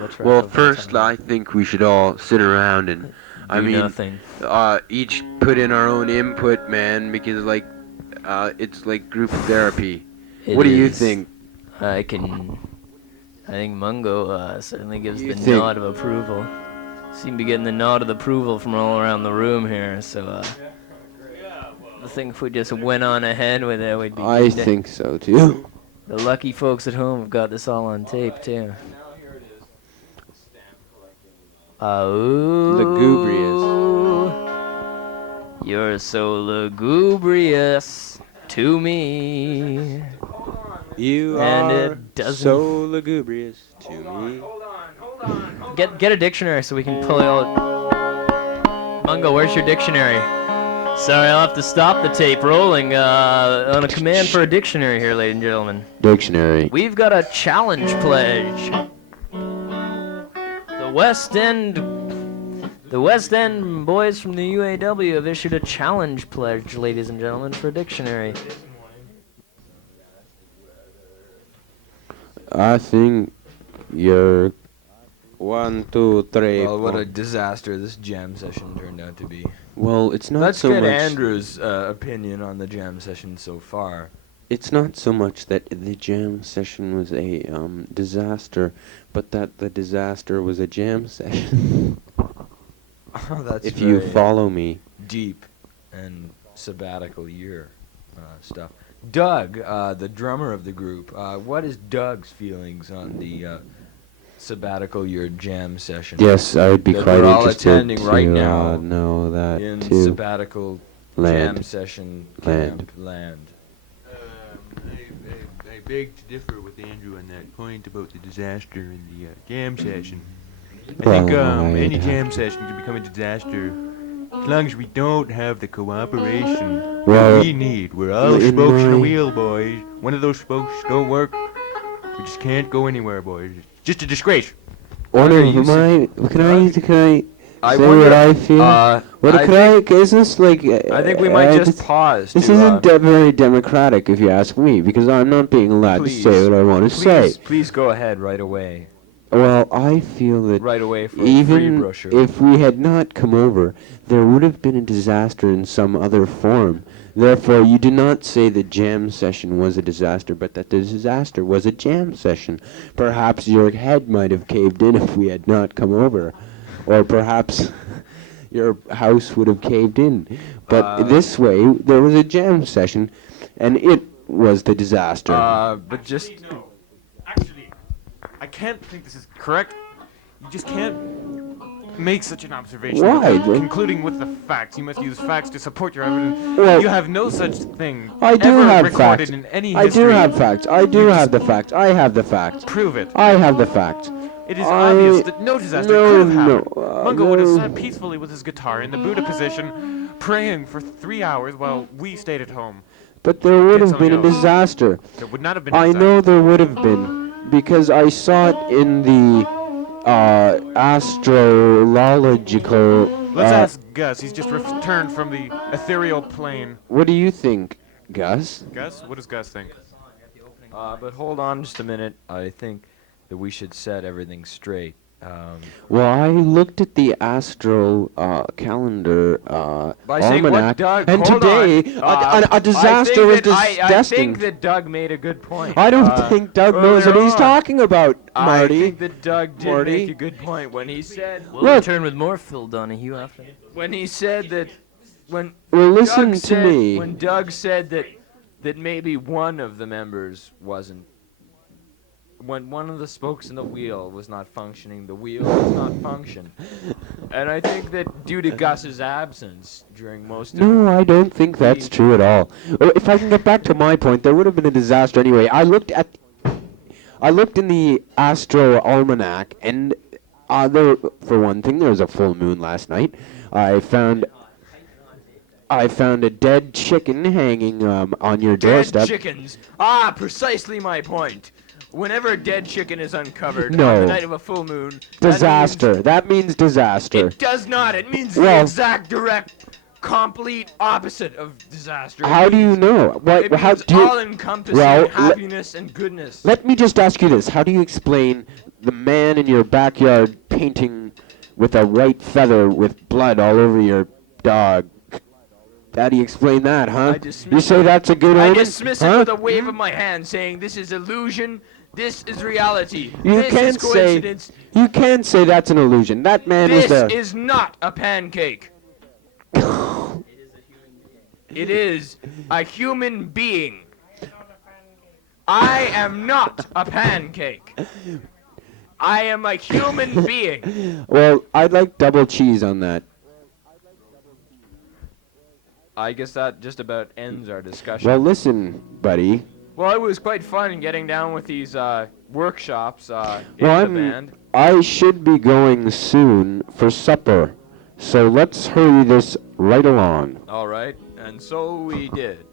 let's wrap Well, up. first, I think we should all sit around and, nothing. each put in our own input, man, because, like, it's like group therapy. What do you think? I think Mungo certainly gives You the think? nod of approval. Seem to be getting the nod of approval from all around the room here, so I think if we just went on ahead with it, we'd be I good to- think so, too. The lucky folks at home have got this all on tape, too. Lugubrious. You're so lugubrious to me. You And are it doesn't- so lugubrious to me. Get a dictionary so we can pull out. Mungo, where's your dictionary? Sorry, I'll have to stop the tape rolling on a command for a dictionary here, ladies and gentlemen. Dictionary. We've got a challenge pledge. The West End boys from the UAW have issued a challenge pledge, ladies and gentlemen, for a dictionary. I think you're 1, 2, 3. Well, what 4. a disaster this jam session turned out to be. Well, it's not Let's so get much. Andrew's opinion on the jam session so far. It's not so much that the jam session was a disaster, but that the disaster was a jam session. Oh, that's If you very follow me. deep and sabbatical year stuff. Doug, the drummer of the group, what is Doug's feelings on the sabbatical year jam session? Yes, I would be That quite we're all interested attending to right now know that in too. sabbatical jam Land. session Land. camp land. I beg to differ with Andrew on that point about the disaster in the jam session. I think any jam session can become a disaster as long as we don't have the cooperation Well, we need. We're all in spokes in a my- wheel, boys. One of those spokes don't work. We just can't go anywhere, boys. It's just a disgrace. Order, you can I I say wonder, what I feel? Is this like... I think we might just pause. This to, isn't very democratic, if you ask me, because I'm not being allowed to say what I want to say. Please go ahead right away. Well, I feel that Right away for a free even brochure. if we had not come over, there would have been a disaster in some other form. Therefore, you do not say the jam session was a disaster, but that the disaster was a jam session. Perhaps your head might have caved in if we had not come over. Or perhaps your house would have caved in. But this way, there was a jam session, and it was the disaster. But just Actually, I can't think this is correct. You just can't make such an observation. Why? without concluding with the facts. You must use facts to support your evidence. Well, you have no such thing I do ever have recorded facts. in any I history. do have facts. I do have the facts. I have the facts. Prove it. I have the facts. It is I- obvious that no disaster no, could have happened. no, Mungo would have no. sat peacefully with his guitar in the Buddha position, praying for 3 hours while we stayed at home. But there would Did have been a something else. disaster. There would not have been a I disaster. know there would have been, because I saw it in the astrological. Let's ask Gus. He's just returned from the ethereal plane. What do you think, Gus? Gus? What does Gus think? but hold on just a minute. I think that we should set everything straight. Well, I looked at the astral calendar By saying what, almanac, Doug? and Hold today on. a disaster was I think destined. that Doug made a good point. I don't think Doug knows what he's on. talking about, I Marty. think that Doug did Marty. make a good point when he said We'll Look. return with more Phil Donahue after. when he said that when Well, listen Doug to said, me. when Doug said that maybe one of the members wasn't. When one of the spokes in the wheel was not functioning, the wheel does not function. And I think that due to Gus's absence during most of No, I don't think that's true at all. Well, if I can get back to my point, there would have been a disaster anyway. I looked in the Astro Almanac, and for one thing, there was a full moon last night. I found a dead chicken hanging on your dead doorstep. chickens. Precisely my point. Whenever a dead chicken is uncovered on No. the night of a full moon, Disaster. That means disaster. It does not. It means the Well- exact direct complete opposite of disaster. It How do you means- know? It How means do you? all-encompassing Well, happiness and goodness. Let me just ask you this: how do you explain the man in your backyard painting with a white feather with blood all over your dog? How do you explain that, huh? I dismiss You say it. that's a good I omen? dismiss huh? it with a wave of my hand, saying this is illusion, this is reality, You this can't is coincidence, You can't say that's an illusion. That man this was is not a pancake. It is a human being. I am not a pancake. I am a human being. Well, I'd like double cheese on that. I guess that just about ends our discussion. Well, listen, buddy. Well, it was quite fun getting down with these workshops in Well, the band. I should be going soon for supper, so let's hurry this right along. All right, and so we did.